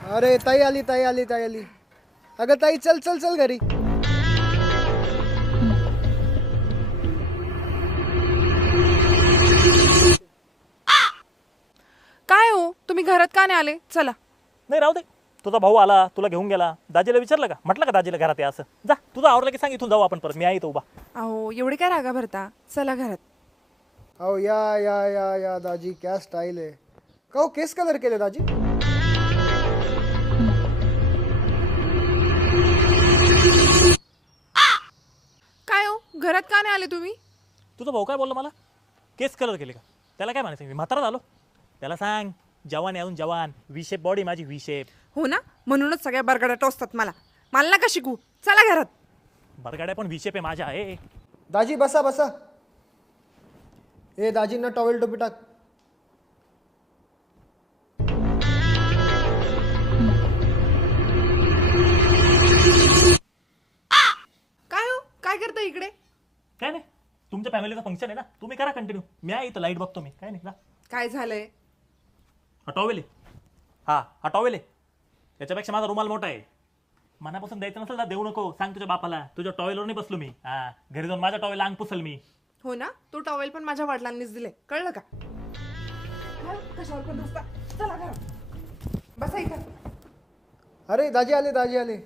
अरे ताई आली ताई आली ताई आली. अगं ताई चल चल चल घरी. काय हो तुम्ही घरात का नाही आले? चला. नाही राहू दे. तुझा भाऊ आला तुला घेऊन गेला. दाजीला विचारलं का? म्हटलं का दाजीला घरात आहे असं? जा तुझं आवडलं की सांग, इथून जाऊ आपण परत. मी आहे इथं उभा. अहो एवढे काय रागा भरता? चला घरात. अहो या दाजी क्या स्टाईल आहे. का हो केस कलर केले दाजी? काय हो घरात का नाही आले तुम्ही? तुझा भाऊ काय बोलला मला? केस कलर केले का? त्याला काय म्हणायचं? मी म्हातारा झालो? त्याला सांग जवान आहे अजून जवान. व्ही शेप बॉडी माझी, व्ही शेप. हो ना, म्हणूनच सगळ्या बरगड्या टोचतात मला. मला नका शिकू. चला घरात. बरगाड्या पण व्ही शेप आहे माझ्या. आहे दाजी बसा बसा. ए दाजींना टॉवेल टोपी टाक. काय हो काय करता इकडे? काय नाही, तुमच्या फॅमिलीचं फंक्शन आहे ना, तुम्ही करा कंटिन्यू. मी आहे इथं, लाईट बघतो मी. काय नाही जा. काय झालंय? हा टॉवेल आहे. हा टॉवेल आहे. त्याच्यापेक्षा माझा रुमाल मोठा आहे. मनापासून द्यायचं नसेल ना देऊ नको. सांग तुझ्या बापाला. तुझ्या टॉवेलवर नाही बसलो मी. हा घरी जाऊन माझ्या टॉवेल अंग पुसल मी. हो ना, तो टॉवेल पण माझ्या वडिलांनीच दिले, कळलं का? कशावर पण बसता. चला घरात. बसा इथं. अरे दाजी आले दाजी आले.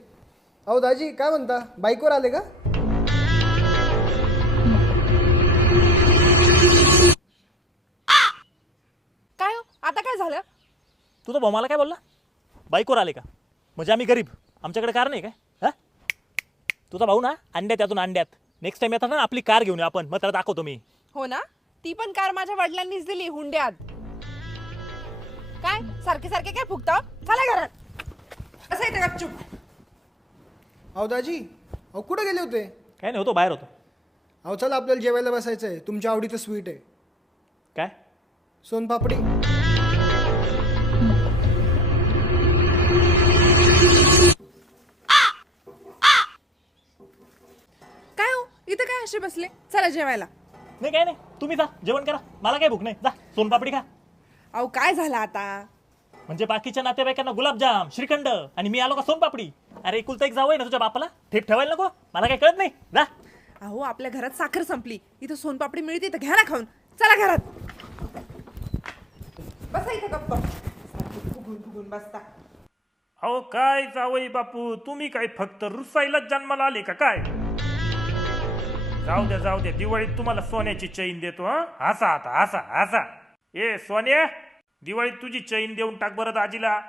अहो दाजी काय म्हणता, बाईकवर आले का? काय हो आता काय झालं? तुझा भाऊ मला काय बोलला? बाईकवर आले का? म्हणजे आम्ही गरीब, आमच्याकडे कार नाही काय? हा तुझा भाऊ ना अंड्यात यातून अंड्यात. नेक्स्ट टाइम येतात ना आपली कार घेऊन ये आपण, मग त्याला दाखवतो मी. हो ना, ती पण कार माझ्या वडिलांनीच दिली हुंड्यात. काय सारखे सारखे काय फुकता? चला घरात. असं येतं गपचूप. अहो दाजी, अहो कुठे गेले होते? काय नाही, होतो बाहेर होतो. अहो चला आपल्याला जेवायला बसायचं आहे. तुमच्या आवडीचं स्वीट आहे. काय? सोनपापडी. काय हो इथं काय असे बसले? चला जेवायला. नाही काय नाही, तुम्ही जा जेवण करा. मला काय भूक नाही. जा सोनपापडी खा. अहो काय झालं आता? म्हणजे बाकीच्या नातेवाईकांना गुलाबजाम, श्रीखंड, आणि मी आलो का सोनपापडी. अरे एकुलता एक जावं आहे ना तुझ्या बापाला, ठेप ठेवायला नको. मला काय कळत नाही. जा. अहो आपल्या घरात साखर संपली, इथं सोनपापडी मिळते तर घ्या ना खाऊन. चला घरात. बसा इथं गप्प. फुगून फुगून बसता. अहो काय जावई बापू, तुम्ही काय फक्त रुसायलाच जन्माला आले का काय? जाऊ द्या दिवाळीत तुम्हाला सोन्याची चैन देतो. हसा आता हसा हसा. ए सोन्या, दिवाळीत तुझी चैन देऊन टाक बरं दाजीला.